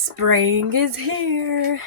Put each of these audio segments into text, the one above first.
Spring is here.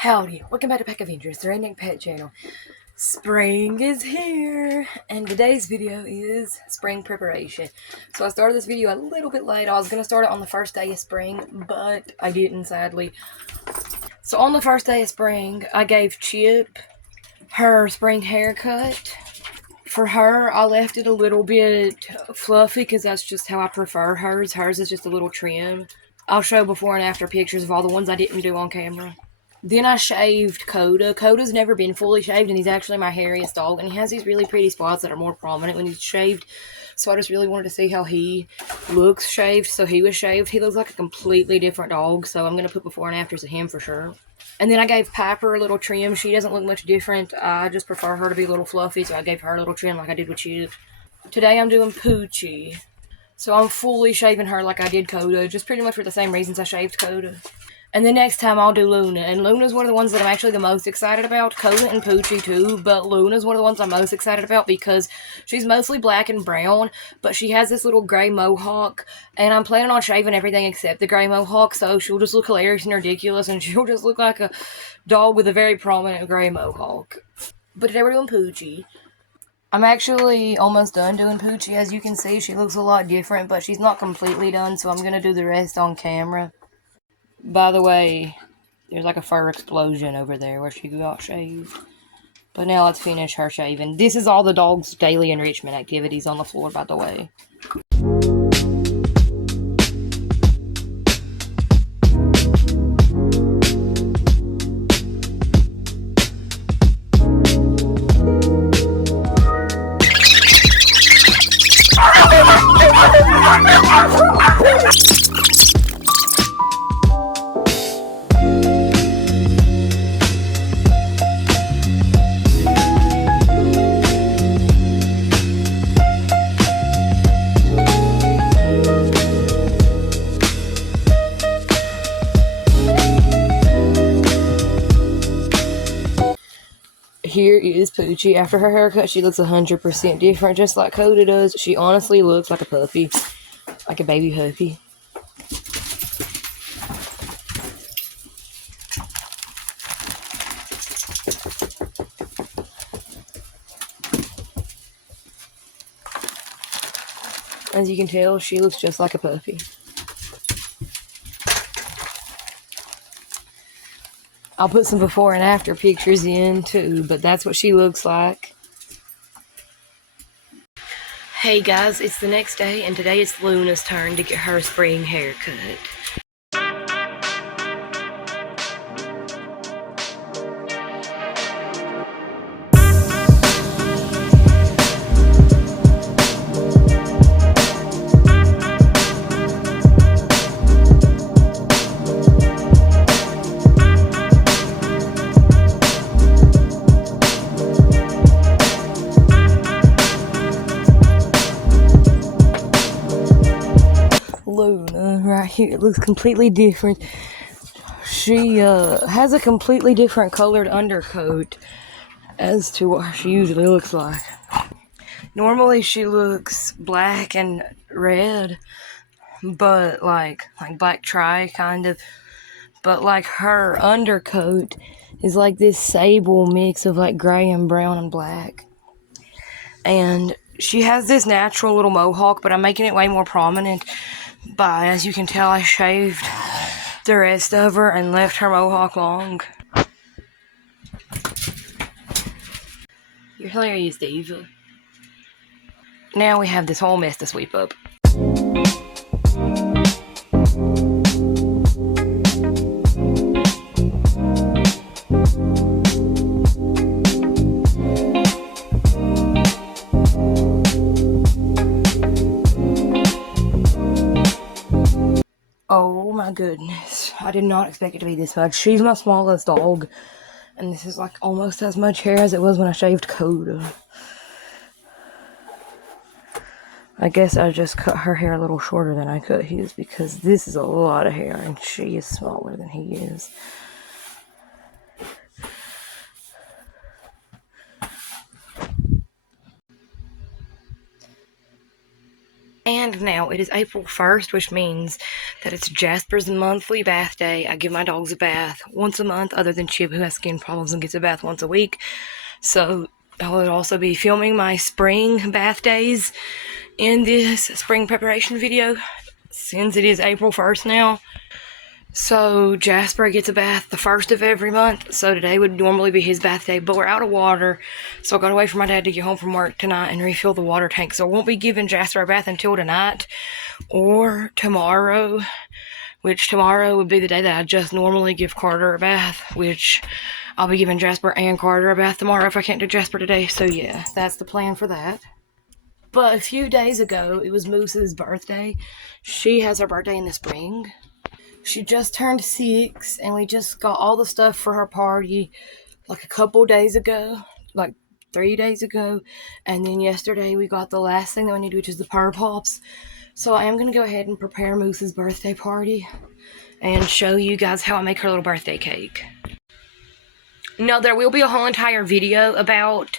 Howdy, welcome back to Pack Avengers, the Redneck Pet channel. Spring is here, and today's video is spring preparation. So I started this video a little bit late. I was going to start it on the first day of spring, but I didn't, sadly. So on the first day of spring, I gave Chip her spring haircut. For her, I left it a little bit fluffy because that's just how I prefer hers. Hers is just a little trim. I'll show before and after pictures of all the ones I didn't do on camera. Then I shaved Coda. Coda's never been fully shaved, and he's actually my hairiest dog, and he has these really pretty spots that are more prominent when he's shaved, so I just really wanted to see how he looks shaved, so he was shaved. He looks like a completely different dog, so I'm going to put before and afters of him for sure. And then I gave Piper a little trim. She doesn't look much different. I just prefer her to be a little fluffy, so I gave her a little trim like I did with Chip. Today I'm doing Poochie, so I'm fully shaving her like I did Coda, just pretty much for the same reasons I shaved Coda. And then next time I'll do Luna. And Luna's one of the ones that I'm actually the most excited about. Coda and Poochie too, but Luna's one of the ones I'm most excited about because she's mostly black and brown, but she has this little gray mohawk, and I'm planning on shaving everything except the gray mohawk, so she'll just look hilarious and ridiculous, and she'll just look like a dog with a very prominent gray mohawk. But today we're doing Poochie. I'm actually almost done doing Poochie. As you can see, she looks a lot different, but she's not completely done, so I'm going to do the rest on camera. By the way, there's like a fur explosion over there where she got shaved. But now let's finish her shaving. This is all the dog's daily enrichment activities on the floor, by the way. Here is Poochie. After her haircut, she looks 100% different, just like Coda does. She honestly looks like a puppy, like a baby puppy. As you can tell, she looks just like a puppy. I'll put some before and after pictures in too, but that's what she looks like. Hey guys, it's the next day, and today it's Luna's turn to get her spring haircut. Luna right here, it looks completely different. She has a completely different colored undercoat as to what she usually looks like. Normally she looks black and red, but like black tri kind of, but like her undercoat is like this sable mix of like gray and brown and black. And she has this natural little mohawk, but I'm making it way more prominent But as you can tell, I shaved the rest of her and left her mohawk long. You're hilarious, Steve. Now we have this whole mess to sweep up. Oh my goodness. I did not expect it to be this much. She's my smallest dog. And this is like almost as much hair as it was when I shaved Coda. I guess I just cut her hair a little shorter than I cut his because this is a lot of hair and she is smaller than he is. And now it is April 1st, which means that it's Jasper's monthly bath day. I give my dogs a bath once a month, other than Chip, who has skin problems and gets a bath once a week. So I will also be filming my spring bath days in this spring preparation video, since it is April 1st now. So Jasper gets a bath the 1st of every month, so today would normally be his bath day, but we're out of water, so I gotta wait for my dad to get home from work tonight and refill the water tank. So I won't be giving Jasper a bath until tonight or tomorrow, which tomorrow would be the day that I just normally give Carter a bath, which I'll be giving Jasper and Carter a bath tomorrow if I can't do Jasper today. So yeah, that's the plan for that. But a few days ago, it was Moose's birthday. She has her birthday in the spring. She just turned 6, and we just got all the stuff for her party like a couple days ago, like 3 days ago. And then yesterday we got the last thing that we need, which is the Purr Pops. So I am going to go ahead and prepare Moose's birthday party and show you guys how I make her little birthday cake. Now, there will be a whole entire video about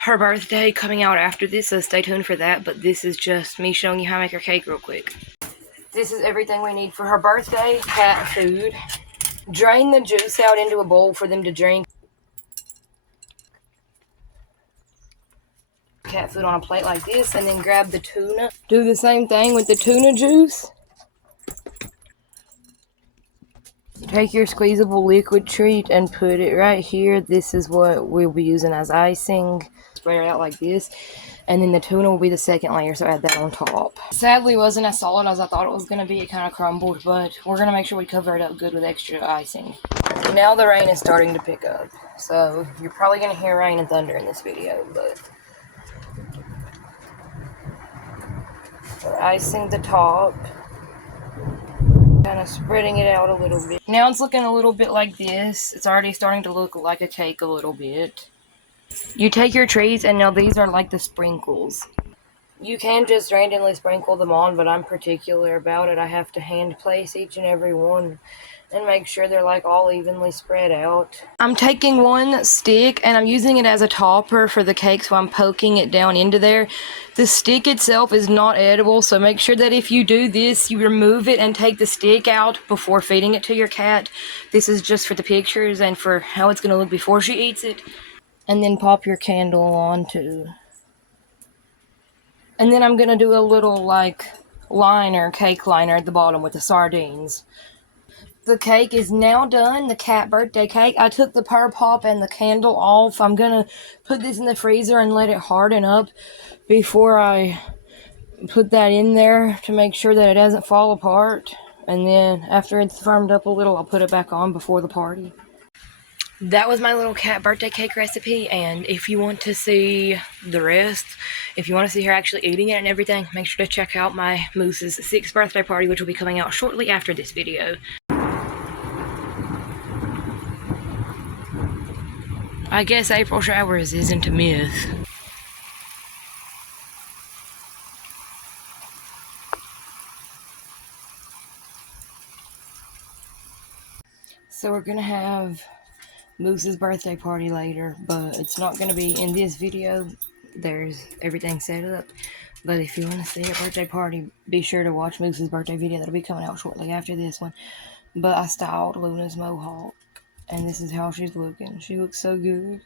her birthday coming out after this, so stay tuned for that. But this is just me showing you how I make her cake real quick. This is everything we need for her birthday: cat food. Drain the juice out into a bowl for them to drink. Cat food on a plate like this, and then grab the tuna. Do the same thing with the tuna juice. Take your squeezable liquid treat and put it right here. This is what we'll be using as icing. Spread it out like this. And then the tuna will be the second layer, so add that on top. Sadly, it wasn't as solid as I thought it was going to be. It kind of crumbled, but we're going to make sure we cover it up good with extra icing. Now the rain is starting to pick up, so you're probably going to hear rain and thunder in this video, but we're icing the top, kind of spreading it out a little bit. Now it's looking a little bit like this. It's already starting to look like a cake a little bit. You take your treats, and now these are like the sprinkles. You can just randomly sprinkle them on, but I'm particular about it. I have to hand place each and every one and make sure they're like all evenly spread out. I'm taking one stick and I'm using it as a topper for the cake, so I'm poking it down into there. The stick itself is not edible, so make sure that if you do this, you remove it and take the stick out before feeding it to your cat. This is just for the pictures and for how it's going to look before she eats it. And then pop your candle on too. And then I'm going to do a little like liner, cake liner at the bottom with the sardines. The cake is now done, the cat birthday cake. I took the Purr Pop and the candle off. I'm going to put this in the freezer and let it harden up before I put that in there to make sure that it doesn't fall apart. And then after it's firmed up a little, I'll put it back on before the party. That was my little cat birthday cake recipe, and if you want to see the rest, if you want to see her actually eating it and everything, make sure to check out my Moose's 6th birthday party, which will be coming out shortly after this video. I guess April showers isn't a myth. So we're gonna have Moose's birthday party later, but it's not going to be in this video. There's everything set up, but if you want to see a birthday party, be sure to watch Moose's birthday video. That'll be coming out shortly after this one. But I styled Luna's mohawk, and this is how she's looking. She looks so good.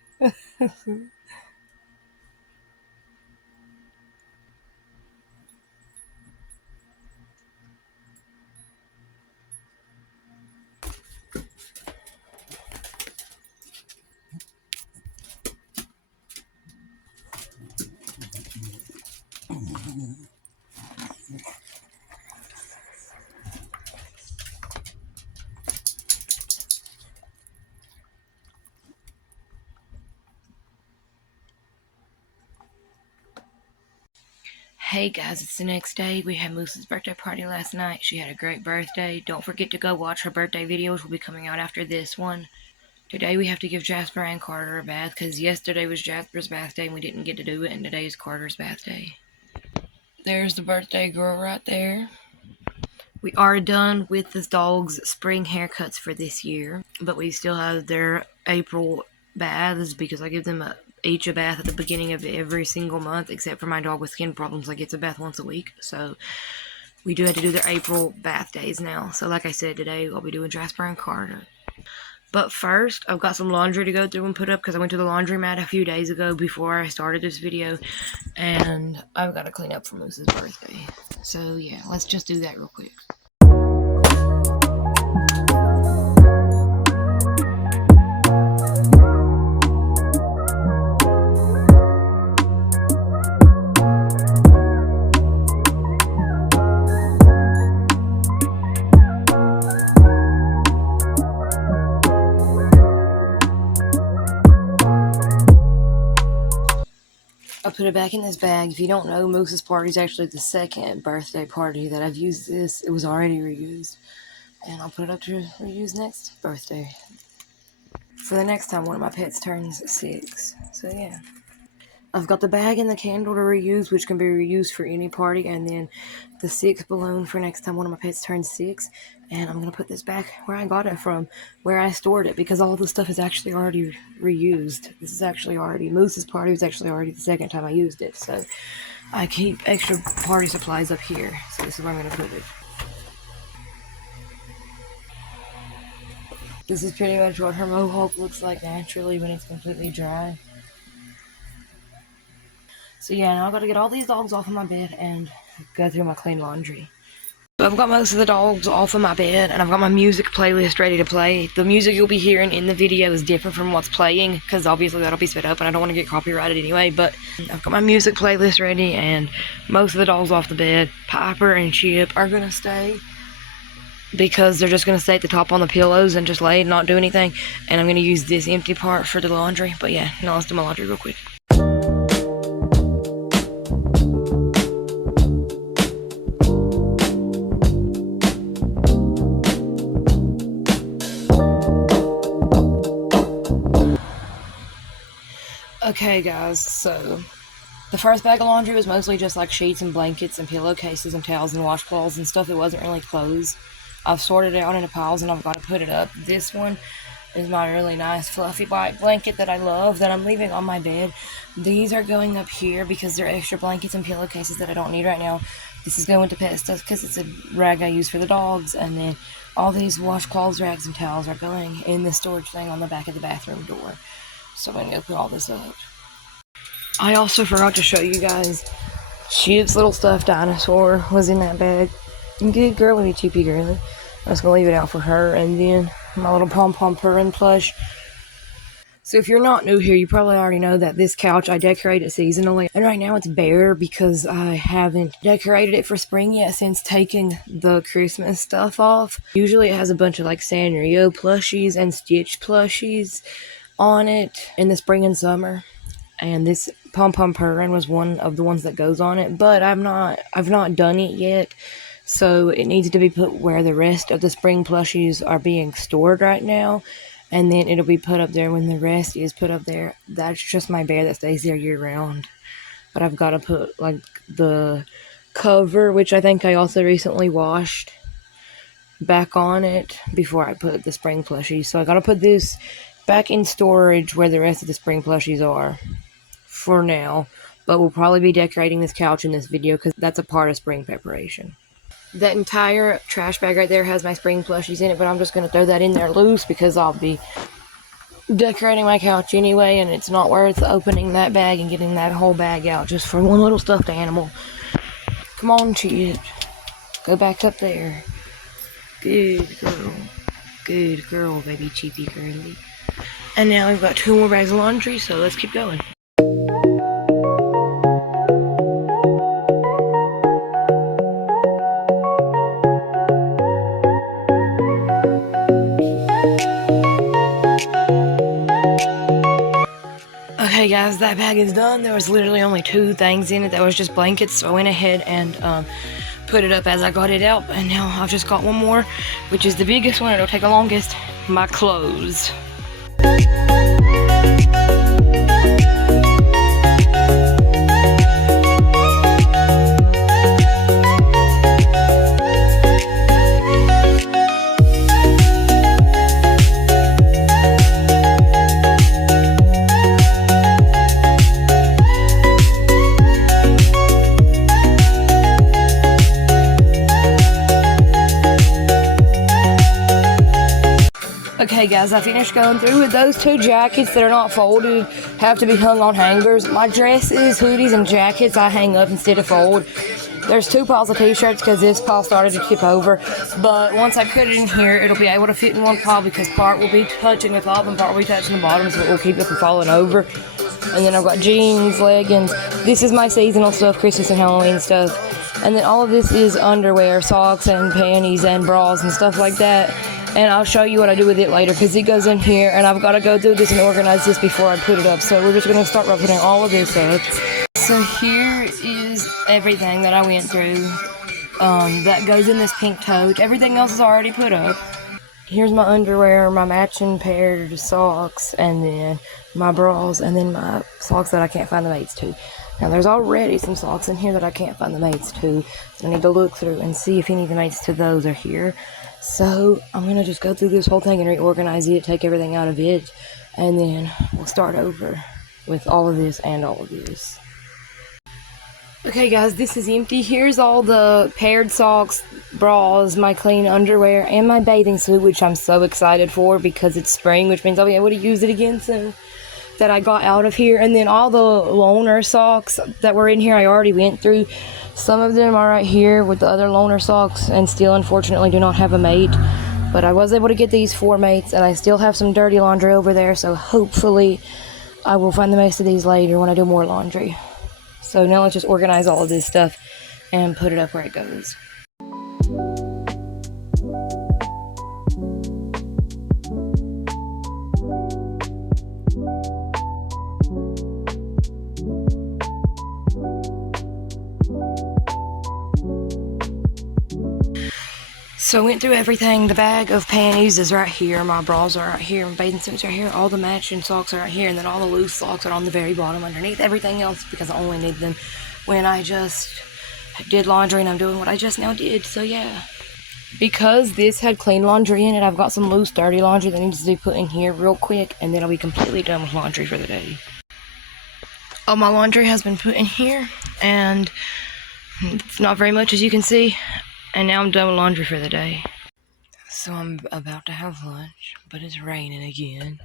Hey guys, it's the next day. We had Moose's birthday party last night. She had a great birthday. Don't forget to go watch her birthday videos. Will be coming out after this one. Today we have to give Jasper and Carter a bath because yesterday was Jasper's bath day and we didn't get to do it, and today is Carter's bath day. There's the birthday girl right there. We are done with the dog's spring haircuts for this year, but we still have their April baths because I give them each a bath at the beginning of every single month, except for my dog with skin problems that gets a bath once a week. So we do have to do their April bath days now. So like I said, today I'll be doing Jasper and Carter. But first, I've got some laundry to go through and put up because I went to the laundromat a few days ago before I started this video, and I've got to clean up for Moose's birthday. So yeah, let's just do that real quick. I put it back in this bag. If you don't know, Moose's party is actually the second birthday party that I've used this. It was already reused. And I'll put it up to reuse next birthday. For the next time one of my pets turns 6. So yeah. I've got the bag and the candle to reuse, which can be reused for any party, and then the 6 balloon for next time one of my pets turns 6. And I'm going to put this back where I got it from, where I stored it, because all the stuff is actually already reused. This is actually already, Moose's party was actually already the second time I used it, so I keep extra party supplies up here. So this is where I'm going to put it. This is pretty much what her mohawk looks like naturally when it's completely dry. So yeah, now I've got to get all these dogs off of my bed and go through my clean laundry. So I've got most of the dogs off of my bed, and I've got my music playlist ready to play. The music you'll be hearing in the video is different from what's playing, because obviously that'll be sped up and I don't want to get copyrighted anyway, but I've got my music playlist ready, and most of the dogs off the bed. Piper and Chip are going to stay, because they're just going to stay at the top on the pillows and just lay and not do anything, and I'm going to use this empty part for the laundry. But yeah, now let's do my laundry real quick. Okay guys, so the first bag of laundry was mostly just like sheets and blankets and pillowcases and towels and washcloths and stuff. It wasn't really clothes. I've sorted it out into piles and I've got to put it up. This one is my really nice fluffy white blanket that I love that I'm leaving on my bed. These are going up here because they're extra blankets and pillowcases that I don't need right now. This is going to pet stuff because it's a rag I use for the dogs, and then all these washcloths, rags, and towels are going in the storage thing on the back of the bathroom door. So I'm going to go put all this up. I also forgot to show you guys, Chip's little stuffed dinosaur was in that bag. Good girly, Chippy girly. I was going to leave it out for her, and then my little pom-pom purring plush. So if you're not new here, you probably already know that this couch I decorate it seasonally. And right now it's bare because I haven't decorated it for spring yet since taking the Christmas stuff off. Usually it has a bunch of like Sanrio plushies and Stitch plushies on it in the spring and summer, and this Pom Pom Purrin was one of the ones that goes on it, but I've not done it yet, so it needs to be put where the rest of the spring plushies are being stored right now, and then it'll be put up there when the rest is put up there. That's just my bear that stays there year round, but I've got to put like the cover, which I think I also recently washed, back on it before I put the spring plushies. So I got to put this back in storage where the rest of the spring plushies are for now, but we'll probably be decorating this couch in this video because that's a part of spring preparation. That entire trash bag right there has my spring plushies in it, but I'm just going to throw that in there loose because I'll be decorating my couch anyway, and it's not worth opening that bag and getting that whole bag out just for one little stuffed animal. Come on, Chip. Go back up there. Good girl. Good girl, baby Chippy girly. And now we've got 2 more bags of laundry, so let's keep going. Okay guys, guys, that bag is done. There was literally only 2 things in it. That was just blankets, so I went ahead and put it up as I got it out. And now I've just got one more, which is the biggest one. It'll take the longest. My clothes. Okay guys, I finished going through with those 2 jackets that are not folded, have to be hung on hangers. My dresses, hoodies, and jackets I hang up instead of fold. There's 2 piles of t-shirts because this pile started to tip over, but once I put it in here, it'll be able to fit in one pile because part will be touching the top and part will be touching the bottom, so it will keep it from falling over. And then I've got jeans, leggings. This is my seasonal stuff, Christmas and Halloween stuff. And then all of this is underwear, socks and panties and bras and stuff like that. And I'll show you what I do with it later because it goes in here and I've got to go through this and organize this before I put it up. So we're just going to start putting all of this up. So here is everything that I went through that goes in this pink tote. Everything else is already put up. Here's my underwear, my matching pair of socks, and then my bras, and then my socks that I can't find the mates to. Now there's already some socks in here that I can't find the mates to. I need to look through and see if any of the mates to those are here. So I'm going to just go through this whole thing and reorganize it, take everything out of it, and then we'll start over with all of this and all of this. Okay guys, this is empty. Here's all the paired socks, bras, my clean underwear, and my bathing suit, which I'm so excited for because it's spring, which means I'll be able to use it again soon, that I got out of here. And then all the loner socks that were in here, I already went through. Some of them are right here with the other loner socks and still unfortunately do not have a mate. But I was able to get these 4 mates and I still have some dirty laundry over there, so hopefully I will find the most of these later when I do more laundry. So now let's just organize all of this stuff and put it up where it goes. So I went through everything. The bag of panties is right here. My bras are right here. My bathing suits are right here. All the matching socks are right here. And then all the loose socks are on the very bottom underneath everything else because I only need them when I just did laundry and I'm doing what I just now did. So yeah. Because this had clean laundry in it, I've got some loose dirty laundry that needs to be put in here real quick. And then I'll be completely done with laundry for the day. All my laundry has been put in here. And it's not very much as you can see. And now I'm done with laundry for the day. So I'm about to have lunch, but it's raining again.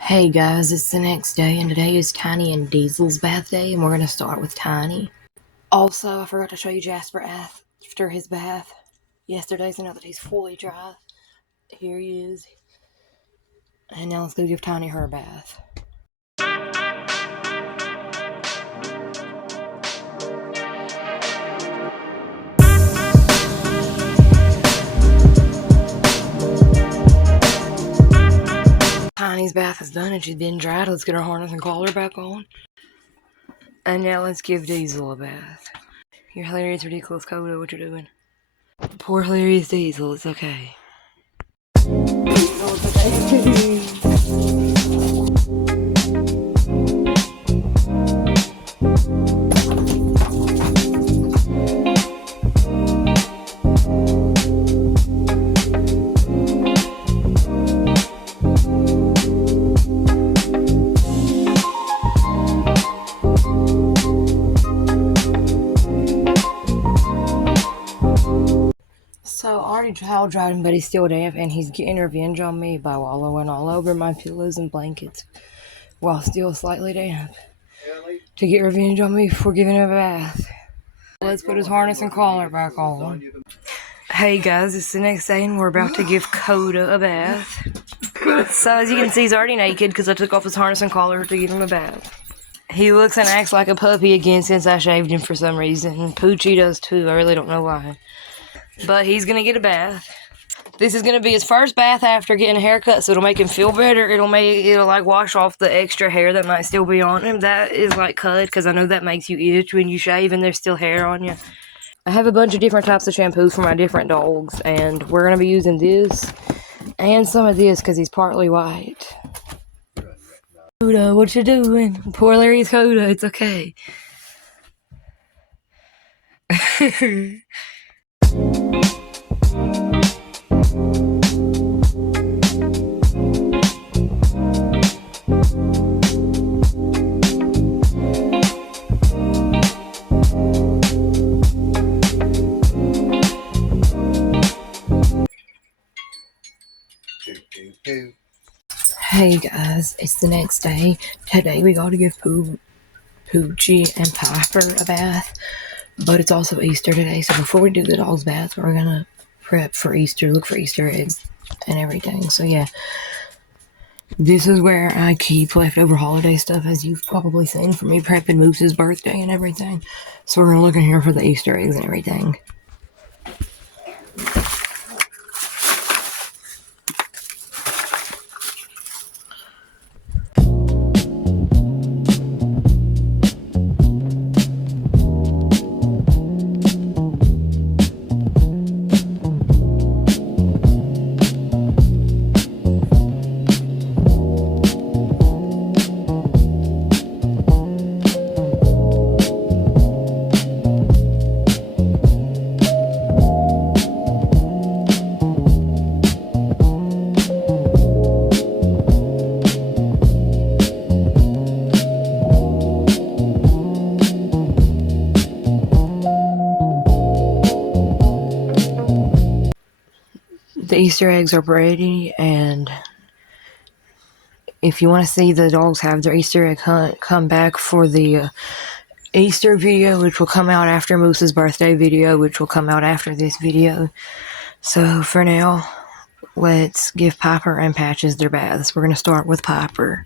Hey guys, it's the next day and today is Tiny and Diesel's bath day and we're going to start with Tiny. Also, I forgot to show you Jasper after his bath yesterday, so now that he's fully dry, here he is. And now let's go give Tiny her bath. Tiny's bath is done and she's been dried. Let's get her harness and collar back on. And now let's give Diesel a bath. You're hilarious, ridiculous, Coda. What you doing? Poor hilarious Diesel. It's okay. Oh, it's okay. towel dried, but he's still damp, and he's getting revenge on me by wallowing all over my pillows and blankets while still slightly damp to get revenge on me for giving him a bath. Let's put his harness and collar back on. Hey guys, it's the next day and we're about to give Coda a bath. So as you can see, he's already naked because I took off his harness and collar to give him a bath. He looks and acts like a puppy again since I shaved him for some reason. And Poochie does too, I really don't know why. But he's gonna get a bath. This is gonna be his first bath after getting a haircut, so it'll make him feel better. It'll like wash off the extra hair that might still be on him. That is like cut, because I know that makes you itch when you shave and there's still hair on you. I have a bunch of different types of shampoo for my different dogs, and we're gonna be using this and some of this because he's partly white. Coda, what you doing? Poor Larry's Coda, it's okay. Hey guys, it's the next day. Today we gotta give Poochie and Piper a bath, but it's also Easter today, so before we do the dog's bath, we're gonna prep for Easter, look for Easter eggs and everything. So yeah, this is where I keep leftover holiday stuff, as you've probably seen from me prepping Moose's birthday and everything. So we're gonna look in here for the Easter eggs and everything. The Easter eggs are ready, and if you want to see the dogs have their Easter egg hunt, come back for the Easter video, which will come out after Moose's birthday video, which will come out after this video. So for now, let's give Piper and Patches their baths. We're going to start with Piper.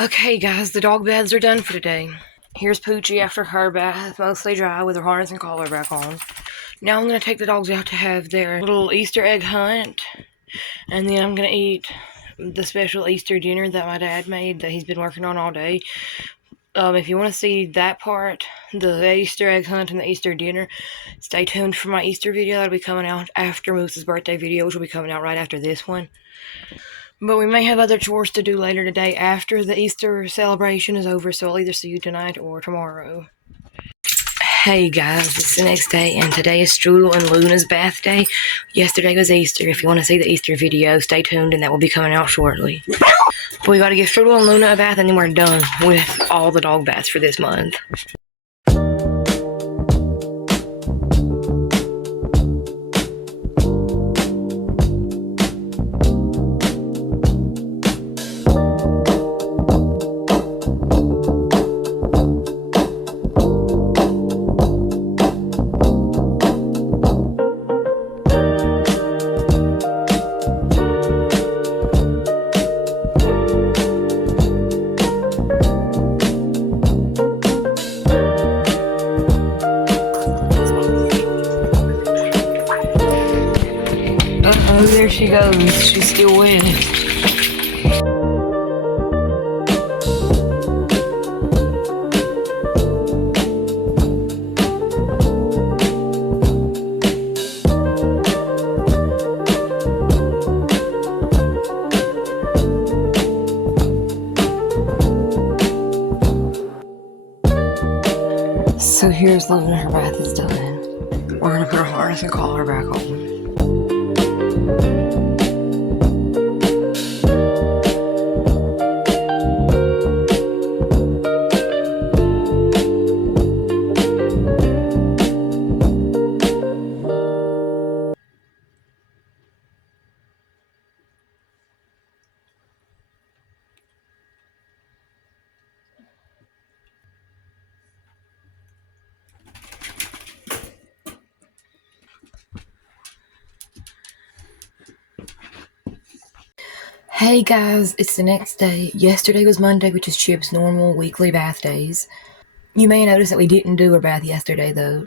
Okay guys, the dog baths are done for today. Here's Poochie after her bath, mostly dry with her harness and collar back on. Now I'm going to take the dogs out to have their little Easter egg hunt, and then I'm going to eat the special Easter dinner that my dad made that he's been working on all day. If you want to see that part, the Easter egg hunt and the Easter dinner, stay tuned for my Easter video. That'll be coming out after Moose's birthday video, which will be coming out right after this one. But we may have other chores to do later today after the Easter celebration is over, so I'll either see you tonight or tomorrow. Hey guys, it's the next day, and today is Strudel and Luna's bath day. Yesterday was Easter. If you want to see the Easter video, stay tuned, and that will be coming out shortly. But we got to give Strudel and Luna a bath, and then we're done with all the dog baths for this month. Oh, there she goes. She's still wet. So here's Loving her bath is done. We're gonna put her harness and collar back on. Hey guys, it's the next day. Yesterday was Monday, which is Chip's normal weekly bath days. You may notice that we didn't do her bath yesterday though.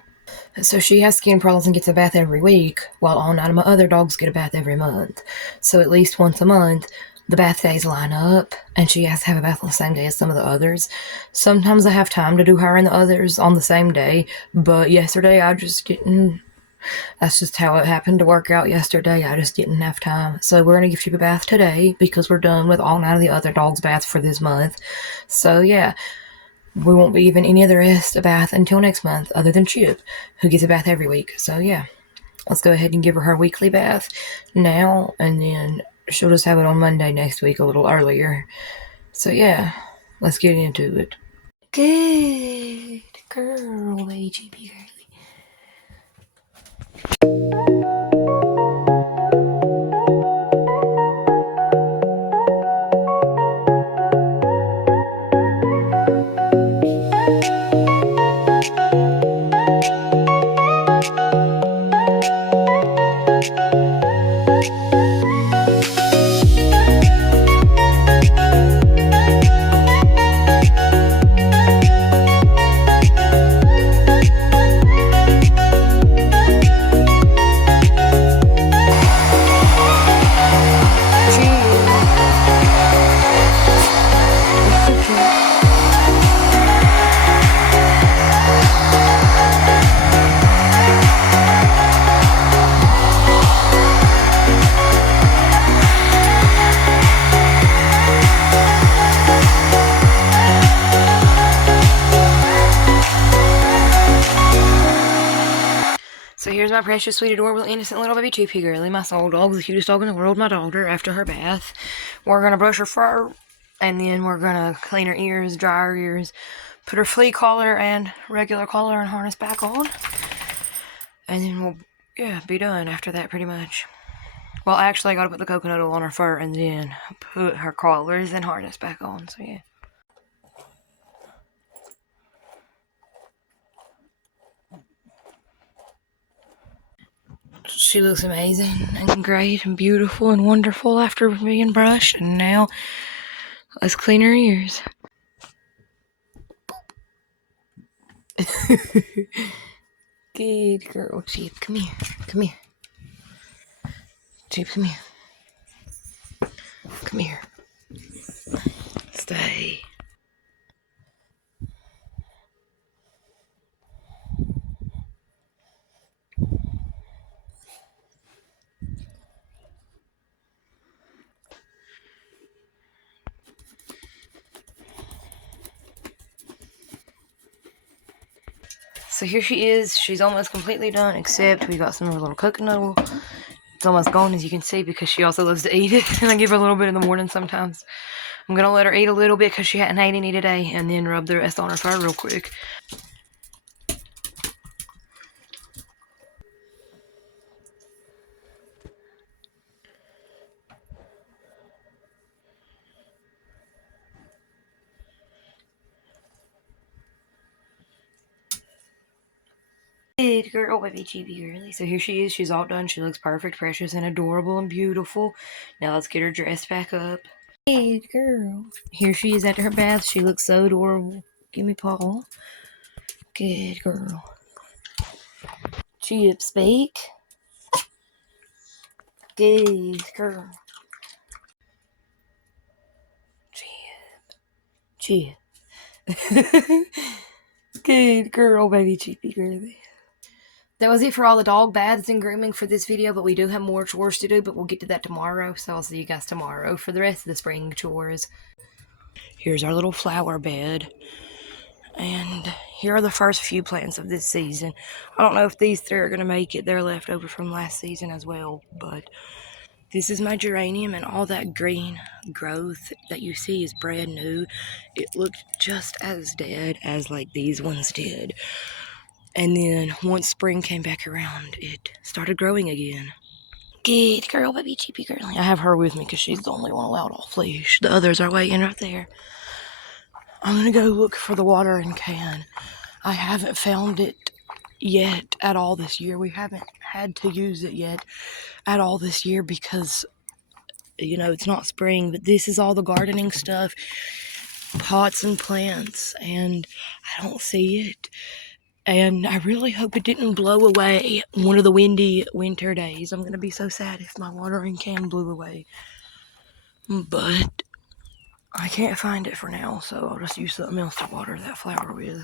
So she has skin problems and gets a bath every week, while all 9 of my other dogs get a bath every month. So at least once a month, the bath days line up, and she has to have a bath on the same day as some of the others. Sometimes I have time to do her and the others on the same day, but yesterday I just didn't. That's just how it happened to work out yesterday. I just didn't have time. So we're going to give Chip a bath today because we're done with all 9 of the other dogs' baths for this month. So yeah, we won't be giving any of the rest a bath until next month, other than Chip, who gets a bath every week. So yeah, let's go ahead and give her weekly bath now, and then she'll just have it on Monday next week a little earlier. So yeah, let's get into it. Good girl, HEP girl. So here's my precious, sweet, adorable, innocent little baby Chippy girlie, my soul dog, the cutest dog in the world, my daughter, after her bath. We're going to brush her fur, and then we're going to clean her ears, dry her ears, put her flea collar and regular collar and harness back on. And then we'll, be done after that pretty much. Well, actually, I got to put the coconut oil on her fur and then put her collars and harness back on, so yeah. She looks amazing and great and beautiful and wonderful after being brushed, and now let's clean her ears. Good girl, Chip. Come here. Come here. Chip, come here. Come here. Stay. So here she is. She's almost completely done, except we got some of her little coconut oil. It's almost gone, as you can see, because she also loves to eat it. And I give her a little bit in the morning sometimes. I'm going to let her eat a little bit because she hadn't ate any today, and then rub the rest on her fur real quick. Good girl, baby Chibi girly. So here she is. She's all done. She looks perfect, precious, and adorable and beautiful. Now let's get her dressed back up. Good girl. Here she is after her bath. She looks so adorable. Give me paw. Good girl. Chip, speak. Good girl. Chip. Good girl, baby Chippy girly. That was it for all the dog baths and grooming for this video, but we do have more chores to do, but we'll get to that tomorrow, so I'll see you guys tomorrow for the rest of the spring chores. Here's our little flower bed, and here are the first few plants of this season. I don't know if these three are going to make it. They're left over from last season as well, but this is my geranium, and all that green growth that you see is brand new. It looked just as dead as like these ones did. And then once spring came back around, it started growing again. Good girl, baby cheapy girlie. I have her with me because she's the only one allowed off leash. The others are waiting right there. I'm gonna go look for the watering can. I haven't found it yet at all this year. We haven't had to use it yet at all this year because, you know, it's not spring, but this is all the gardening stuff, pots and plants, and I don't see it. And I really hope it didn't blow away one of the windy winter days. I'm going to be so sad if my watering can blew away. But I can't find it for now, so I'll just use something else to water that flower with.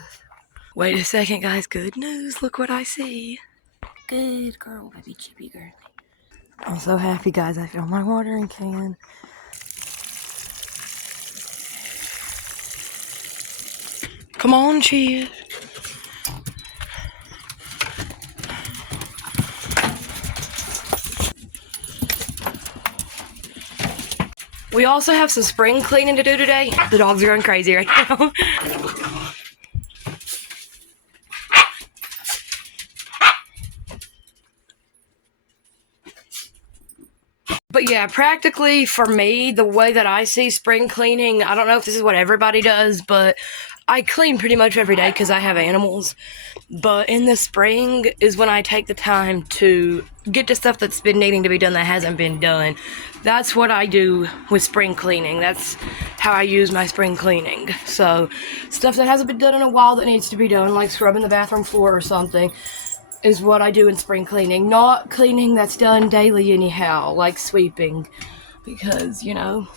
Wait a second, guys. Good news. Look what I see. Good girl, baby chippy girl. I'm so happy, guys. I found my watering can. Come on, Chia. We also have some spring cleaning to do today. The dogs are going crazy right now. But yeah, practically for me, the way that I see spring cleaning, I don't know if this is what everybody does, but I clean pretty much every day because I have animals. But in the spring is when I take the time to get to stuff that's been needing to be done that hasn't been done. That's what I do with spring cleaning. That's how I use my spring cleaning. So stuff that hasn't been done in a while that needs to be done, like scrubbing the bathroom floor or something, is what I do in spring cleaning. Not cleaning that's done daily anyhow, like sweeping. Because, you know,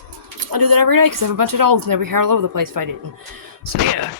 I do that every day because I have a bunch of dogs and they'd be hair all over the place if I didn't. So yeah.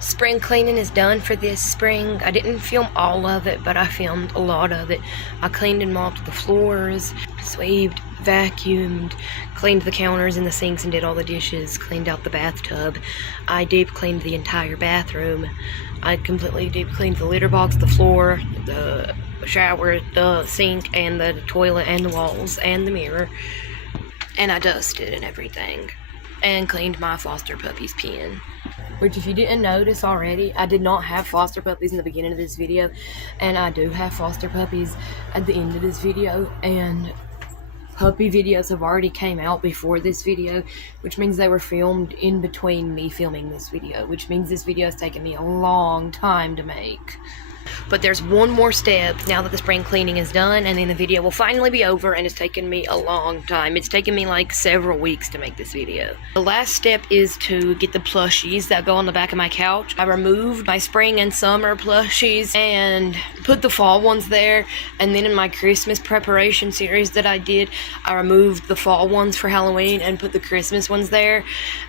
Spring cleaning is done for this spring. I didn't film all of it, but I filmed a lot of it. I cleaned and mopped the floors, swept, vacuumed, cleaned the counters and the sinks and did all the dishes, cleaned out the bathtub. I deep cleaned the entire bathroom. I completely deep cleaned the litter box, the floor, the shower, the sink, and the toilet, and the walls, and the mirror. And I dusted and everything. And cleaned my foster puppy's pen. Which, if you didn't notice already, I did not have foster puppies in the beginning of this video. And I do have foster puppies at the end of this video. And puppy videos have already came out before this video, which means they were filmed in between me filming this video. Which means this video has taken me a long time to make. But there's one more step now that the spring cleaning is done, and then the video will finally be over, and it's taken me a long time. It's taken me like several weeks to make this video. The last step is to get the plushies that go on the back of my couch. I removed my spring and summer plushies and put the fall ones there, and then in my Christmas preparation series that I did, I removed the fall ones for Halloween and put the Christmas ones there.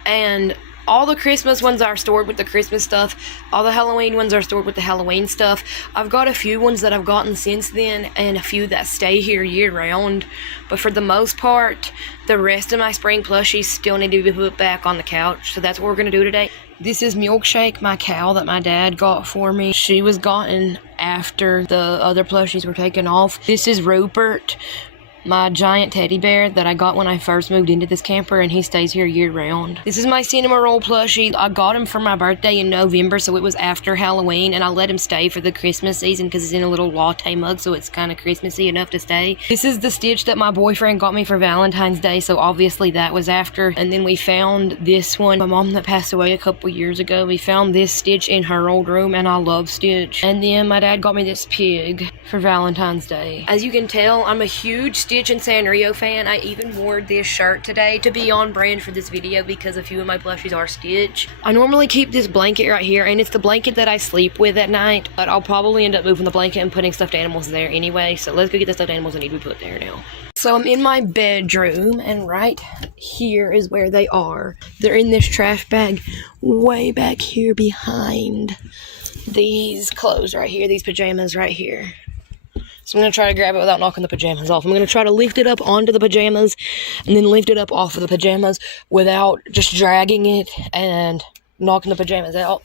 And All the Christmas ones are stored with the Christmas stuff. All the Halloween ones are stored with the Halloween stuff. I've got a few ones that I've gotten since then and a few that stay here year round. But for the most part, the rest of my spring plushies still need to be put back on the couch. So that's what we're going to do today. This is Milkshake, my cow that my dad got for me. She was gotten after the other plushies were taken off. This is Rupert, my giant teddy bear that I got when I first moved into this camper, and he stays here year round. This is my Cinema Roll plushie. I got him for my birthday in November, so it was after Halloween, and I let him stay for the Christmas season because it's in a little latte mug, so it's kind of Christmassy enough to stay. This is the Stitch that my boyfriend got me for Valentine's Day, so obviously that was after. And then we found this one. My mom that passed away a couple years ago, we found this Stitch in her old room, and I love Stitch. And then my dad got me this pig for Valentine's Day. As you can tell, I'm a huge Stitch and Sanrio fan. I even wore this shirt today to be on brand for this video because a few of my plushies are Stitch. I normally keep this blanket right here, and it's the blanket that I sleep with at night, but I'll probably end up moving the blanket and putting stuffed animals there anyway, so let's go get the stuffed animals that need to be put there now. So I'm in my bedroom, and right here is where they are. They're in this trash bag way back here behind these clothes right here, these pajamas right here. So I'm going to try to grab it without knocking the pajamas off. I'm going to try to lift it up onto the pajamas and then lift it up off of the pajamas without just dragging it and knocking the pajamas out.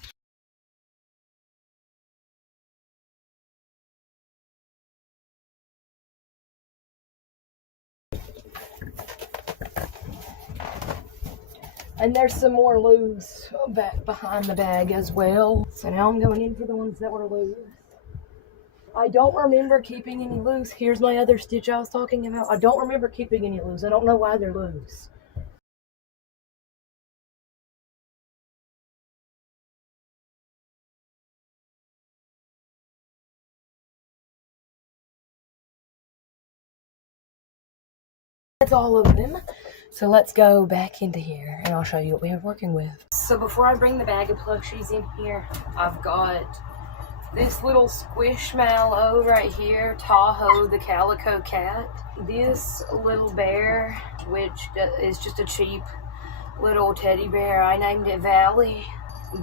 And there's some more loose back behind the bag as well. So now I'm going in for the ones that were loose. I don't remember keeping any loose. Here's my other Stitch I was talking about. I don't remember keeping any loose. I don't know why they're loose. That's all of them. So let's go back into here and I'll show you what we have working with. So before I bring the bag of plushies in here, I've got this little Squishmallow right here, Tahoe the Calico Cat. This little bear, which is just a cheap little teddy bear, I named it Valley.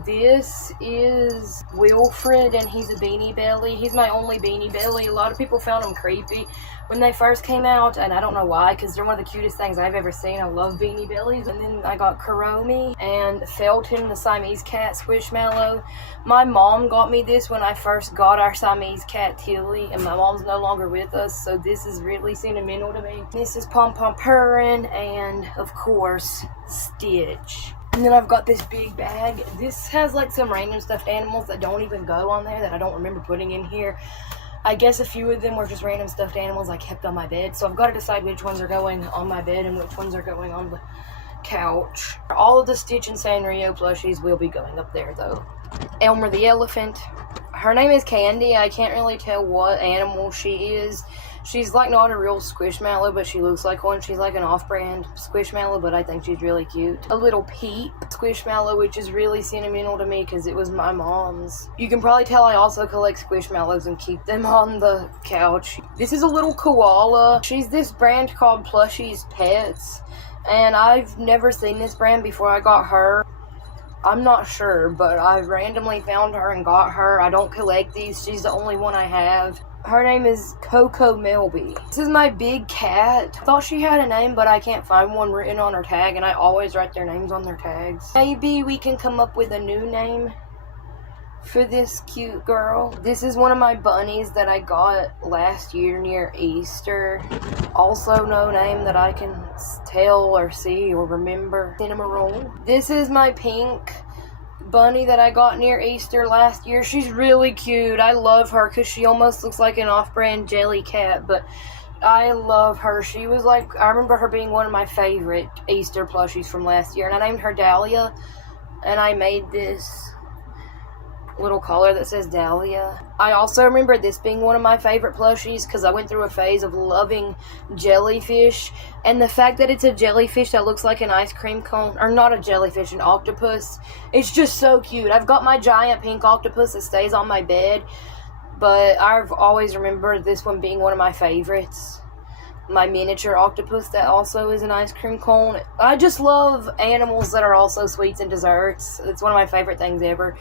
This is Wilfred, and he's a Beanie Belly. He's my only Beanie Belly. A lot of people found him creepy when they first came out, and I don't know why, because they're one of the cutest things I've ever seen. I love Beanie Bellies. And then I got Kuromi and Felton, the Siamese cat, Squishmallow. My mom got me this when I first got our Siamese cat, Tilly, and my mom's no longer with us, so this is really sentimental to me. This is Pom Pom Purin, and of course, Stitch. And then I've got this big bag. This has like some random stuffed animals that don't even go on there that I don't remember putting in here. I guess a few of them were just random stuffed animals I kept on my bed. So I've got to decide which ones are going on my bed and which ones are going on the couch. All of the Stitch and Sanrio plushies will be going up there though. Elmer the elephant. Her name is Candy. I can't really tell what animal she is. She's like not a real Squishmallow, but she looks like one. She's like an off-brand Squishmallow, but I think she's really cute. A little Peep Squishmallow, which is really sentimental to me because it was my mom's. You can probably tell I also collect Squishmallows and keep them on the couch. This is a little koala. She's this brand called Plushies Pets, and I've never seen this brand before I got her. I'm not sure, but I randomly found her and got her. I don't collect these. She's the only one I have. Her name is Coco Melby. This is my big cat. I thought she had a name, but I can't find one written on her tag, and I always write their names on their tags. Maybe we can come up with a new name for this cute girl. This is one of my bunnies that I got last year near Easter. Also no name that I can tell or see or remember. Cinema Roll. This is my pink bunny that I got near Easter last year. She's really cute. I love her because she almost looks like an off-brand jelly cat, but I love her. She was like, I remember her being one of my favorite Easter plushies from last year, and I named her Dahlia, and I made this little collar that says Dahlia. I also remember this being one of my favorite plushies because I went through a phase of loving jellyfish, and the fact that it's a jellyfish that looks like an ice cream cone, or not a jellyfish, an octopus, it's just so cute. I've got my giant pink octopus that stays on my bed, but I've always remembered this one being one of my favorites. my miniature octopus that also is an ice cream cone. I just love animals that are also sweets and desserts. It's one of my favorite things ever.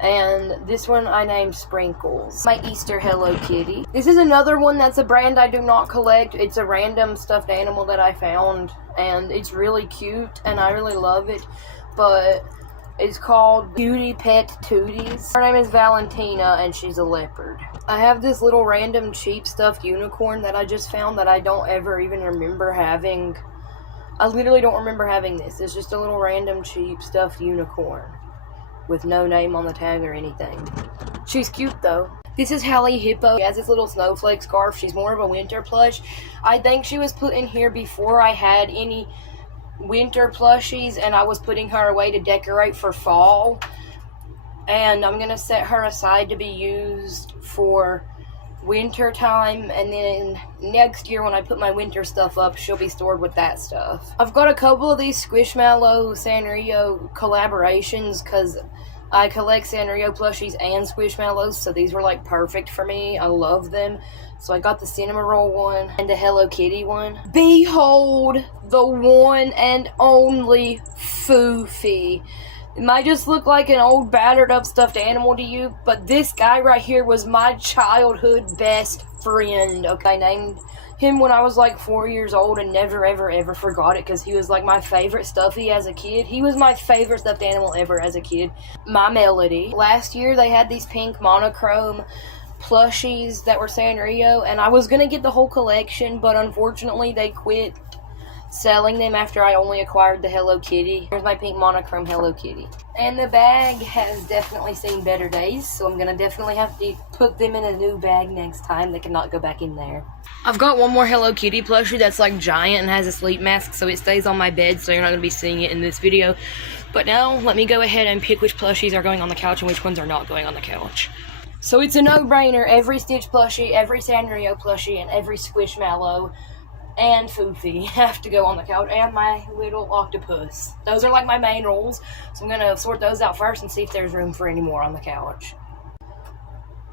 And this one I named Sprinkles. My Easter Hello Kitty. This is another one that's a brand I do not collect. It's a random stuffed animal that I found, and it's really cute, and I really love it. But it's called Beauty Pet Tooties. Her name is Valentina, and she's a leopard. I have this little random cheap stuffed unicorn that I just found that I don't ever even remember having. I literally don't remember having this. It's just a little random cheap stuffed unicorn with no name on the tag or anything. She's cute though. This is Hallie Hippo. She has this little snowflake scarf. She's more of a winter plush. I think she was put in here before I had any winter plushies, and I was putting her away to decorate for fall. And I'm gonna set her aside to be used for winter time, and then next year when I put my winter stuff up, she'll be stored with that stuff. I've got a couple of these Squishmallow Sanrio collaborations because I collect Sanrio plushies and Squishmallows, so these were like perfect for me. I love them. So I got the Cinnamoroll one and the Hello Kitty one. Behold the one and only Foofy. It might just look like an old battered up stuffed animal to you, but this guy right here was my childhood best friend. Okay, I named him when I was like 4 years old and never ever forgot it because he was like my favorite stuffy as a kid. He was my favorite stuffed animal ever as a kid. My Melody. Last year they had these pink monochrome plushies that were Sanrio, and I was gonna get the whole collection, but unfortunately they quit selling them after I only acquired the Hello Kitty. Here's my pink monochrome Hello Kitty. And the bag has definitely seen better days, so I'm gonna definitely have to put them in a new bag next time. They cannot go back in there. I've got one more Hello Kitty plushie that's like giant and has a sleep mask, so it stays on my bed, so you're not gonna be seeing it in this video. But now, let me go ahead and pick which plushies are going on the couch and which ones are not going on the couch. So it's a no-brainer. Every Stitch plushie, every Sanrio plushie, and every Squishmallow and Foofy have to go on the couch, and my little octopus. Those are like my main rules, so I'm gonna sort those out first and see if there's room for any more on the couch.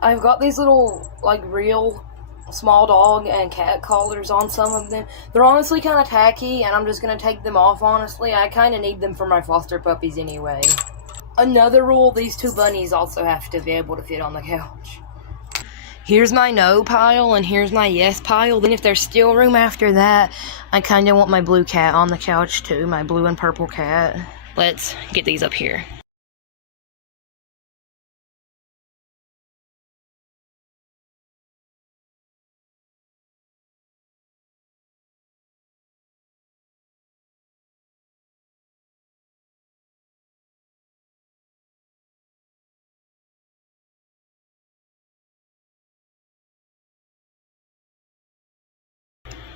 I've got these little like real small dog and cat collars on some of them. They're honestly kind of tacky, and I'm just gonna take them off. Honestly, I kind of need them for my foster puppies anyway. Another rule, these two bunnies also have to be able to fit on the couch. Here's my no pile, and here's my yes pile. Then if there's still room after that, I kind of want my blue cat on the couch too, my blue and purple cat. Let's get these up here.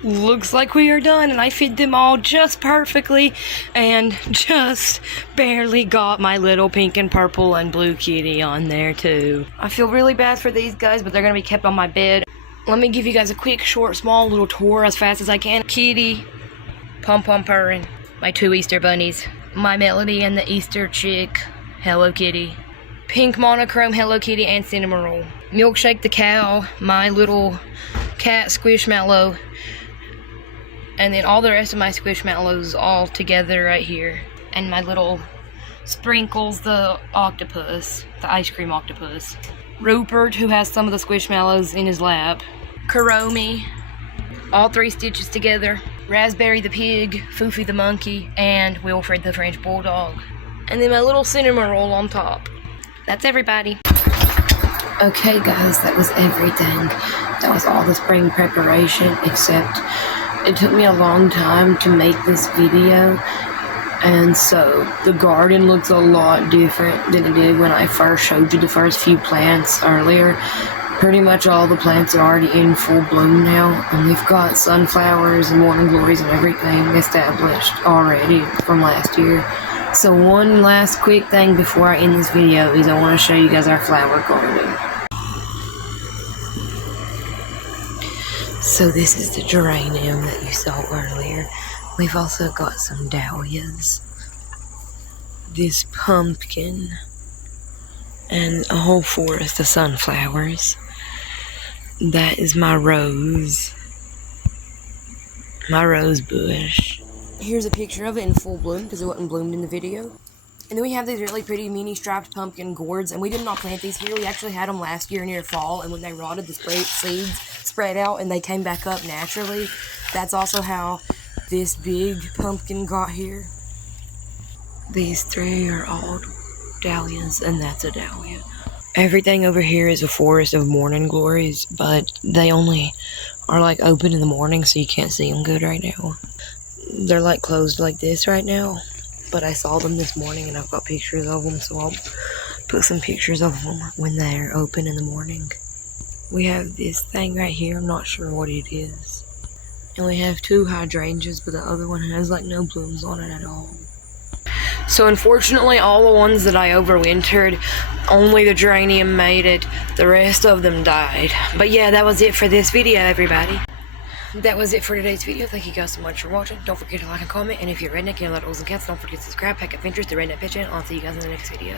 Looks like we are done, and I fit them all just perfectly and just barely got my little pink and purple and blue kitty on there too. I feel really bad for these guys, but they're gonna be kept on my bed. Let me give you guys a quick, short, small little tour as fast as I can. Kitty, Pom Pom purring, my two Easter bunnies, my Melody and the Easter chick, Hello Kitty, pink monochrome Hello Kitty and Cinnamoroll, Milkshake the cow, my little cat Squishmallow, and then all the rest of my Squishmallows all together right here. And my little Sprinkles, the octopus, the ice cream octopus. Rupert, who has some of the Squishmallows in his lap. Kuromi, all three Stitches together. Raspberry the pig, Foofy the monkey, and Wilfred the French bulldog. And then my little Cinnamoroll on top. That's everybody. Okay guys, that was everything. That was all the spring preparation, except it took me a long time to make this video, and so the garden looks a lot different than it did when I first showed you the first few plants earlier. Pretty much all the plants are already in full bloom now, and we've got sunflowers and morning glories and everything established already from last year. So one last quick thing before I end this video is I want to show you guys our flower garden. So this is the geranium that you saw earlier. We've also got some dahlias, this pumpkin, and a whole forest of sunflowers. That is my rose. my rose bush. Here's a picture of it in full bloom because it wasn't bloomed in the video. And then we have these really pretty mini striped pumpkin gourds, and we did not plant these here. We actually had them last year near fall, and when they rotted, the seeds spread out and they came back up naturally. That's also how this big pumpkin got here. These three are all dahlias, and that's a dahlia. Everything over here is a forest of morning glories, but they only are like open in the morning, so you can't see them good right now. They're like closed like this right now, but I saw them this morning and I've got pictures of them, so I'll put some pictures of them when they're open in the morning. We have this thing right here, I'm not sure what it is. And we have two hydrangeas, but the other one has like no blooms on it at all. So unfortunately, all the ones that I overwintered, only the geranium made it. The rest of them died. But yeah, that was it for this video, everybody. That was it for today's video. Thank you guys so much for watching. Don't forget to like and comment. And if you're redneck and you love dogs and cats, don't forget to subscribe. Pack Adventures, the Redneck Pet Channel. I'll see you guys in the next video.